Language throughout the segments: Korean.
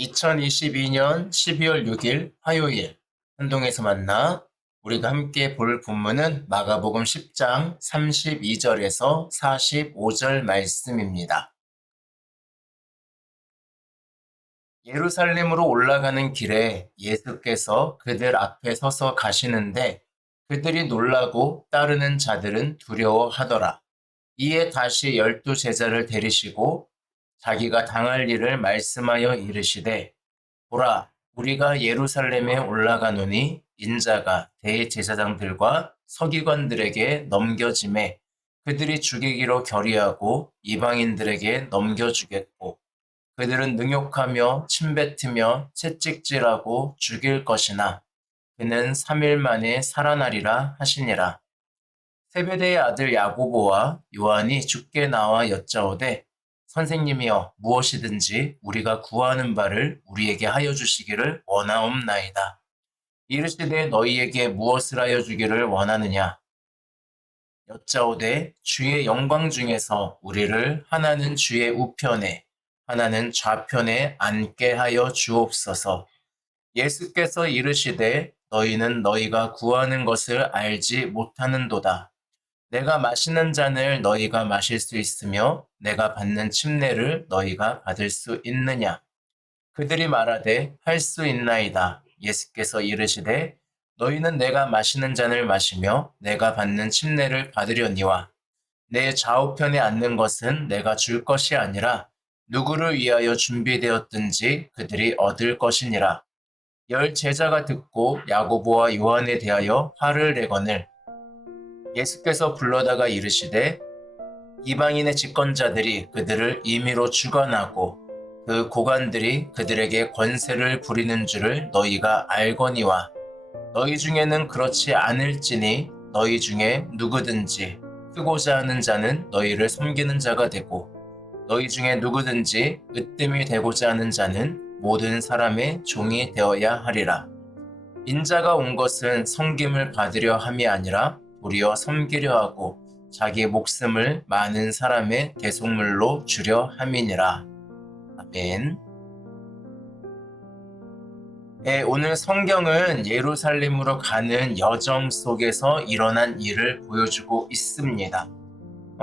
2022년 12월 6일 화요일 한동에서 만나 우리가 함께 볼 본문은 마가복음 10장 32절에서 45절 말씀입니다. 예루살렘으로 올라가는 길에 예수께서 그들 앞에 서서 가시는데 그들이 놀라고 따르는 자들은 두려워하더라. 이에 다시 12제자를 데리시고 자기가 당할 일을 말씀하여 이르시되 보라, 우리가 예루살렘에 올라가노니 인자가 대제사장들과 서기관들에게 넘겨짐에 그들이 죽이기로 결의하고 이방인들에게 넘겨주겠고 그들은 능욕하며 침뱉으며 채찍질하고 죽일 것이나 그는 3일 만에 살아나리라 하시니라. 세베대의 아들 야고보와 요한이 죽게 나와 여짜오되 선생님이여 무엇이든지 우리가 구하는 바를 우리에게 하여 주시기를 원하옵나이다. 이르시되 너희에게 무엇을 하여 주기를 원하느냐? 여짜오되 주의 영광 중에서 우리를 하나는 주의 우편에 하나는 좌편에 앉게 하여 주옵소서. 예수께서 이르시되 너희는 너희가 구하는 것을 알지 못하는도다. 내가 마시는 잔을 너희가 마실 수 있으며 내가 받는 침례를 너희가 받을 수 있느냐? 그들이 말하되 할 수 있나이다. 예수께서 이르시되 너희는 내가 마시는 잔을 마시며 내가 받는 침례를 받으려니와 내 좌우편에 앉는 것은 내가 줄 것이 아니라 누구를 위하여 준비되었든지 그들이 얻을 것이니라. 10제자가 듣고 야고보와 요한에 대하여 화를 내거늘 예수께서 불러다가 이르시되 이방인의 집권자들이 그들을 임의로 주관하고 그 고관들이 그들에게 권세를 부리는 줄을 너희가 알거니와 너희 중에는 그렇지 않을지니 너희 중에 누구든지 크고자 하는 자는 너희를 섬기는 자가 되고 너희 중에 누구든지 으뜸이 되고자 하는 자는 모든 사람의 종이 되어야 하리라. 인자가 온 것은 섬김을 받으려 함이 아니라 도리어 섬기려 하고 자기 목숨을 많은 사람의 대속물로 주려 함이니라. 아멘. 네, 오늘 성경은 예루살렘으로 가는 여정 속에서 일어난 일을 보여주고 있습니다.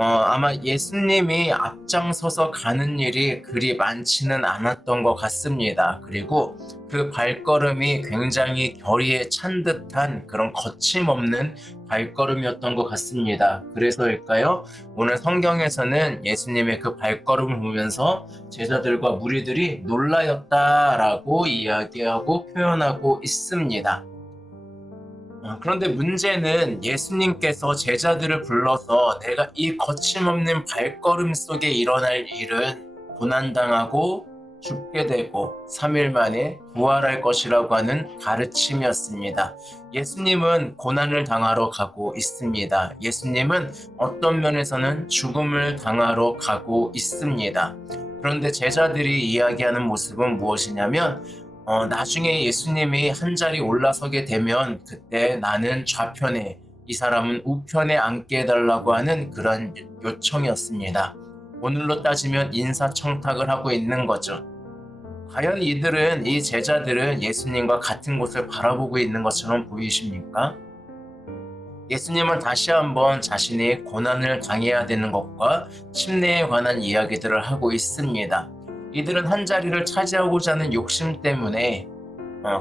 아마 예수님이 앞장서서 가는 일이 그리 많지는 않았던 것 같습니다. 그리고 그 발걸음이 굉장히 결의에 찬 듯한 그런 거침없는 발걸음이었던 것 같습니다. 그래서일까요? 오늘 성경에서는 예수님의 그 발걸음을 보면서 제자들과 무리들이 놀라였다라고 이야기하고 표현하고 있습니다. 그런데 문제는 예수님께서 제자들을 불러서 내가 이 거침없는 발걸음 속에 일어날 일은 고난당하고 죽게 되고 3일 만에 부활할 것이라고 하는 가르침이었습니다. 예수님은 고난을 당하러 가고 있습니다. 예수님은 어떤 면에서는 죽음을 당하러 가고 있습니다. 그런데 제자들이 이야기하는 모습은 무엇이냐면 나중에 예수님이 한 자리 올라서게 되면 그때 나는 좌편에 이 사람은 우편에 앉게 해달라고 하는 그런 요청이었습니다. 오늘로 따지면 인사청탁을 하고 있는 거죠. 과연 이 제자들은 예수님과 같은 곳을 바라보고 있는 것처럼 보이십니까? 예수님은 다시 한번 자신이 고난을 당해야 되는 것과 침례에 관한 이야기들을 하고 있습니다. 이들은 한 자리를 차지하고자 하는 욕심 때문에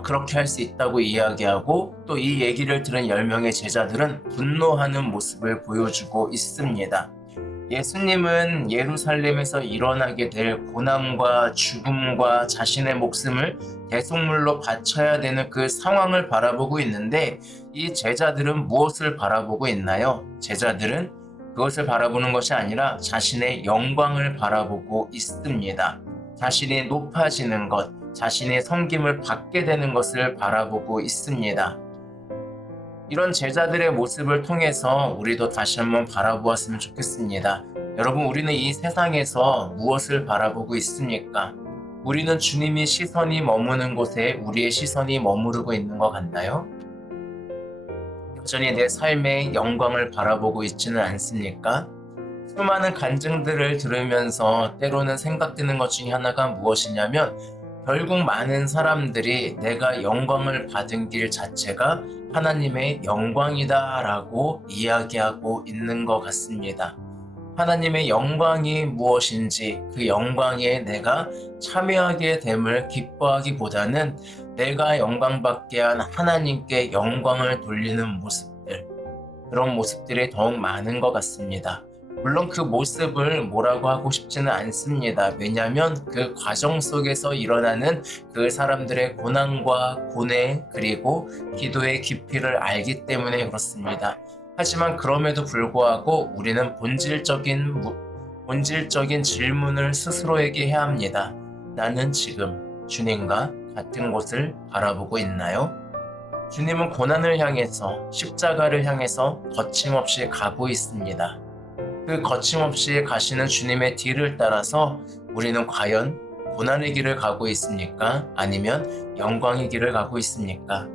그렇게 할 수 있다고 이야기하고 또 이 얘기를 들은 10명의 제자들은 분노하는 모습을 보여주고 있습니다. 예수님은 예루살렘에서 일어나게 될 고난과 죽음과 자신의 목숨을 대속물로 바쳐야 되는 그 상황을 바라보고 있는데 이 제자들은 무엇을 바라보고 있나요? 제자들은 그것을 바라보는 것이 아니라 자신의 영광을 바라보고 있습니다. 자신이 높아지는 것, 자신의 섬김을 받게 되는 것을 바라보고 있습니다. 이런 제자들의 모습을 통해서 우리도 다시 한번 바라보았으면 좋겠습니다. 여러분, 우리는 이 세상에서 무엇을 바라보고 있습니까? 우리는 주님이 시선이 머무는 곳에 우리의 시선이 머무르고 있는 것 같나요? 여전히 내 삶의 영광을 바라보고 있지는 않습니까? 수많은 간증들을 들으면서 때로는 생각드는 것 중에 하나가 무엇이냐면 결국 많은 사람들이 내가 영광을 받은 길 자체가 하나님의 영광이다라고 이야기하고 있는 것 같습니다. 하나님의 영광이 무엇인지 그 영광에 내가 참여하게 됨을 기뻐하기보다는 내가 영광받게 한 하나님께 영광을 돌리는 모습들, 그런 모습들이 더욱 많은 것 같습니다. 물론 그 모습을 뭐라고 하고 싶지는 않습니다. 왜냐하면 그 과정 속에서 일어나는 그 사람들의 고난과 고뇌 그리고 기도의 깊이를 알기 때문에 그렇습니다. 하지만 그럼에도 불구하고 우리는 본질적인 질문을 스스로에게 해야 합니다. 나는 지금 주님과 같은 곳을 바라보고 있나요? 주님은 고난을 향해서 십자가를 향해서 거침없이 가고 있습니다. 그 거침없이 가시는 주님의 뒤를 따라서 우리는 과연 고난의 길을 가고 있습니까? 아니면 영광의 길을 가고 있습니까?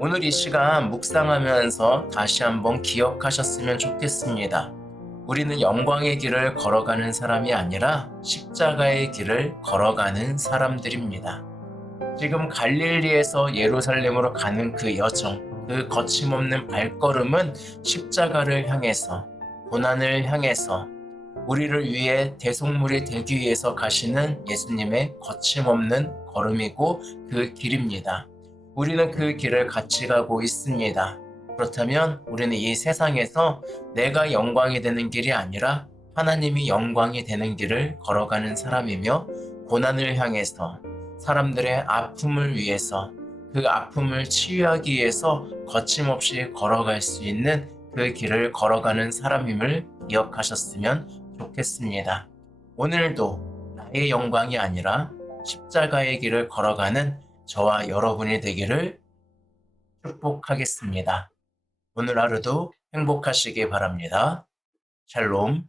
오늘 이 시간 묵상하면서 다시 한번 기억하셨으면 좋겠습니다. 우리는 영광의 길을 걸어가는 사람이 아니라 십자가의 길을 걸어가는 사람들입니다. 지금 갈릴리에서 예루살렘으로 가는 그 여정, 그 거침없는 발걸음은 십자가를 향해서, 고난을 향해서, 우리를 위해 대속물이 되기 위해서 가시는 예수님의 거침없는 걸음이고 그 길입니다. 우리는 그 길을 같이 가고 있습니다. 그렇다면 우리는 이 세상에서 내가 영광이 되는 길이 아니라 하나님이 영광이 되는 길을 걸어가는 사람이며, 고난을 향해서 사람들의 아픔을 위해서, 그 아픔을 치유하기 위해서 거침없이 걸어갈 수 있는 그 길을 걸어가는 사람임을 기억하셨으면 좋겠습니다. 오늘도 나의 영광이 아니라 십자가의 길을 걸어가는 저와 여러분이 되기를 축복하겠습니다. 오늘 하루도 행복하시기 바랍니다. 샬롬.